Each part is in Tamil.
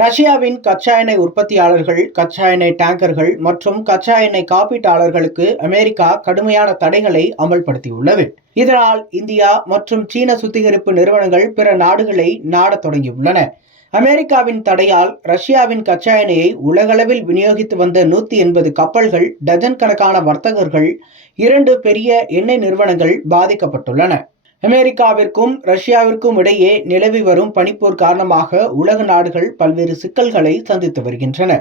ரஷ்யாவின் கச்சா எண்ணெய் உற்பத்தியாளர்கள் கச்சா எண்ணெய் டேங்கர்கள் மற்றும் கச்சா எண்ணெய் காப்பீட்டாளர்களுக்கு அமெரிக்கா கடுமையான தடைகளை அமல்படுத்தியுள்ளது. இதனால் இந்தியா மற்றும் சீன சுத்திகரிப்பு நிறுவனங்கள் பிற நாடுகளை நாடத் தொடங்கியுள்ளன. அமெரிக்காவின் தடையால் ரஷ்யாவின் கச்சா எண்ணெயை உலகளவில் விநியோகித்து வந்த நூற்றி எண்பது கப்பல்கள் டஜன் கணக்கான வர்த்தகர்கள் இரண்டு பெரிய எண்ணெய் நிறுவனங்கள் பாதிக்கப்பட்டுள்ளன. அமெரிக்காவிற்கும் ரஷ்யாவிற்கும் இடையே நிலவி வரும் பனிப்போர் காரணமாக உலக நாடுகள் பல்வேறு சிக்கல்களை சந்தித்து வருகின்றன.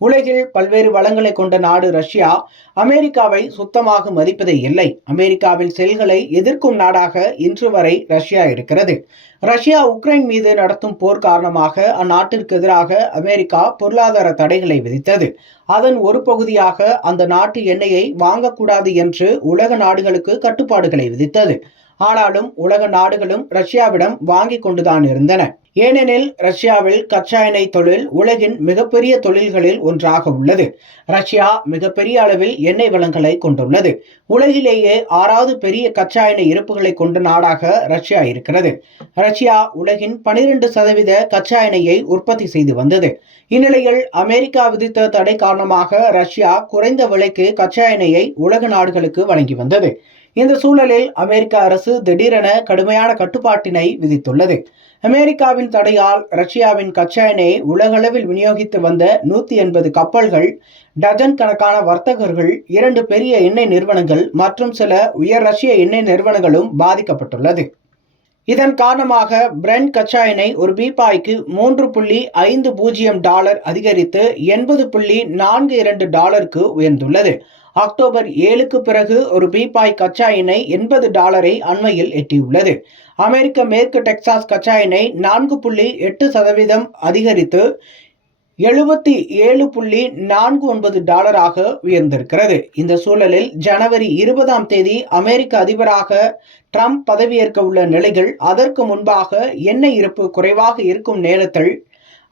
உலகில் பல்வேறு வளங்களை கொண்ட நாடு ரஷ்யா அமெரிக்காவை சுத்தமாக மதிப்பதே இல்லை. அமெரிக்காவின் செயல்களை எதிர்க்கும் நாடாக இன்று வரை ரஷ்யா இருக்கிறது. ரஷ்யா உக்ரைன் மீது நடத்தும் போர் காரணமாக அந்நாட்டிற்கு எதிராக அமெரிக்கா பொருளாதார தடைகளை விதித்தது. அதன் ஒரு பகுதியாக அந்த நாட்டு எண்ணெயை வாங்கக்கூடாது என்று உலக நாடுகளுக்கு கட்டுப்பாடுகளை விதித்தது. ஆனாலும் உலக நாடுகளும் ரஷ்யாவிடம் வாங்கிக் கொண்டுதான் இருந்தன. ஏனெனில் ரஷ்யாவில் கச்சா எண்ணெய் தொழில் உலகின் மிகப்பெரிய தொழில்களில் ஒன்றாக உள்ளது. ரஷ்யா மிகப்பெரிய அளவில் எண்ணெய் வளங்களை கொண்டுள்ளது. உலகிலேயே ஆறாவது பெரிய கச்சா எண்ணெய் இருப்புகளை கொண்ட நாடாக ரஷ்யா இருக்கிறது. ரஷ்யா உலகின் பனிரெண்டு சதவீத கச்சா எண்ணெயை உற்பத்தி செய்து வந்தது. இந்நிலையில் அமெரிக்கா விதித்த தடை காரணமாக ரஷ்யா குறைந்த விலைக்கு கச்சா எண்ணெயை உலக நாடுகளுக்கு வழங்கி வந்தது. இந்த சூழலில் அமெரிக்க அரசு திடீரென கடுமையான கட்டுப்பாட்டினை விதித்துள்ளது. அமெரிக்காவின் தடையால் ரஷ்யாவின் கச்சா எண்ணெய் உலகளவில் விநியோகித்து வந்த நூற்றி எண்பது கப்பல்கள் டஜன் கணக்கான வர்த்தகர்கள் இரண்டு பெரிய எண்ணெய் நிறுவனங்கள் மற்றும் சில உயர் ரஷ்ய எண்ணெய் நிறுவனங்களும் பாதிக்கப்பட்டுள்ளது. இதன் காரணமாக பிரெண்ட் கச்சா எண்ணெய் ஒரு பீப்பாய்க்கு மூன்று புள்ளி ஐந்து பூஜ்ஜியம் டாலர் அதிகரித்து எண்பது புள்ளி நான்கு இரண்டு டாலருக்கு உயர்ந்துள்ளது. அக்டோபர் ஏழுக்கு பிறகு ஒரு பீப்பாய் கச்சா எண்ணெய் எண்பது டாலரை அண்மையில் எட்டியுள்ளது. அமெரிக்க மேற்கு டெக்சாஸ் கச்சா எண்ணெய் நான்கு புள்ளி எட்டு சதவீதம் அதிகரித்து எழுபத்தி ஏழு புள்ளி நான்கு ஒன்பது டாலராக உயர்ந்திருக்கிறது. இந்த சூழலில் ஜனவரி இருபதாம் தேதி அமெரிக்க அதிபராக ட்ரம்ப் பதவியேற்க உள்ள நிலையில் அதற்கு முன்பாக எண்ணெய் இருப்பு குறைவாக இருக்கும் நேரத்தில்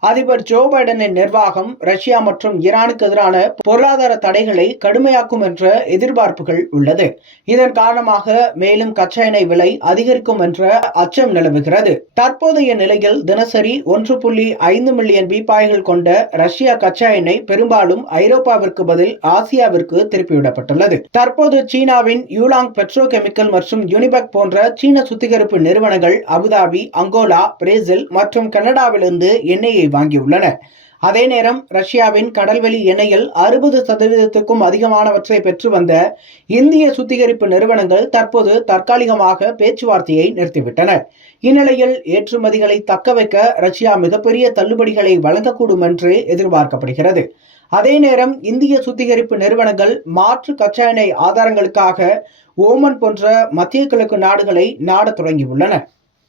அதிபர் ஜோ பைடனின் நிர்வாகம் ரஷ்யா மற்றும் ஈரானுக்கு எதிரான பொருளாதார தடைகளை கடுமையாக்கும் என்ற எதிர்பார்ப்புகள் உள்ளது. இதன் காரணமாக மேலும் கச்சா எண்ணெய் விலை அதிகரிக்கும் என்ற அச்சம் நிலவுகிறது. தற்போதைய நிலையில் தினசரி ஒன்று புள்ளி ஐந்து மில்லியன் பீப்பாய்கள் கொண்ட ரஷ்யா கச்சா எண்ணெய் பெரும்பாலும் ஐரோப்பாவிற்கு பதில் ஆசியாவிற்கு திருப்பிவிடப்பட்டுள்ளது. தற்போது சீனாவின் யூலாங் பெட்ரோ கெமிக்கல் மற்றும் யூனிபெக் போன்ற சீன சுத்திகரிப்பு நிறுவனங்கள் அபுதாபி அங்கோலா பிரேசில் மற்றும் கனடாவிலிருந்து எண்ணெயை வாங்கியுள்ளன. அதே நேரம் ரஷ்யாவின் கடல்வெளி எண்ணெயில் அறுபது சதவீதத்துக்கும் அதிகமானவற்றை பெற்று வந்த இந்திய சுத்திகரிப்பு நிறுவனங்கள் தற்போது தற்காலிகமாக பேச்சுவார்த்தையை நிறுத்திவிட்டன. இந்நிலையில் ஏற்றுமதிகளை தக்கவைக்க ரஷ்யா மிகப்பெரிய தள்ளுபடிகளை வழங்கக்கூடும் என்று எதிர்பார்க்கப்படுகிறது. அதே நேரம் இந்திய சுத்திகரிப்பு நிறுவனங்கள் மாற்று கச்சா எண்ணெய் ஆதாரங்களுக்காக ஓமன் போன்ற மத்திய கிழக்கு நாடுகளை நாடத் தொடங்கியுள்ளன.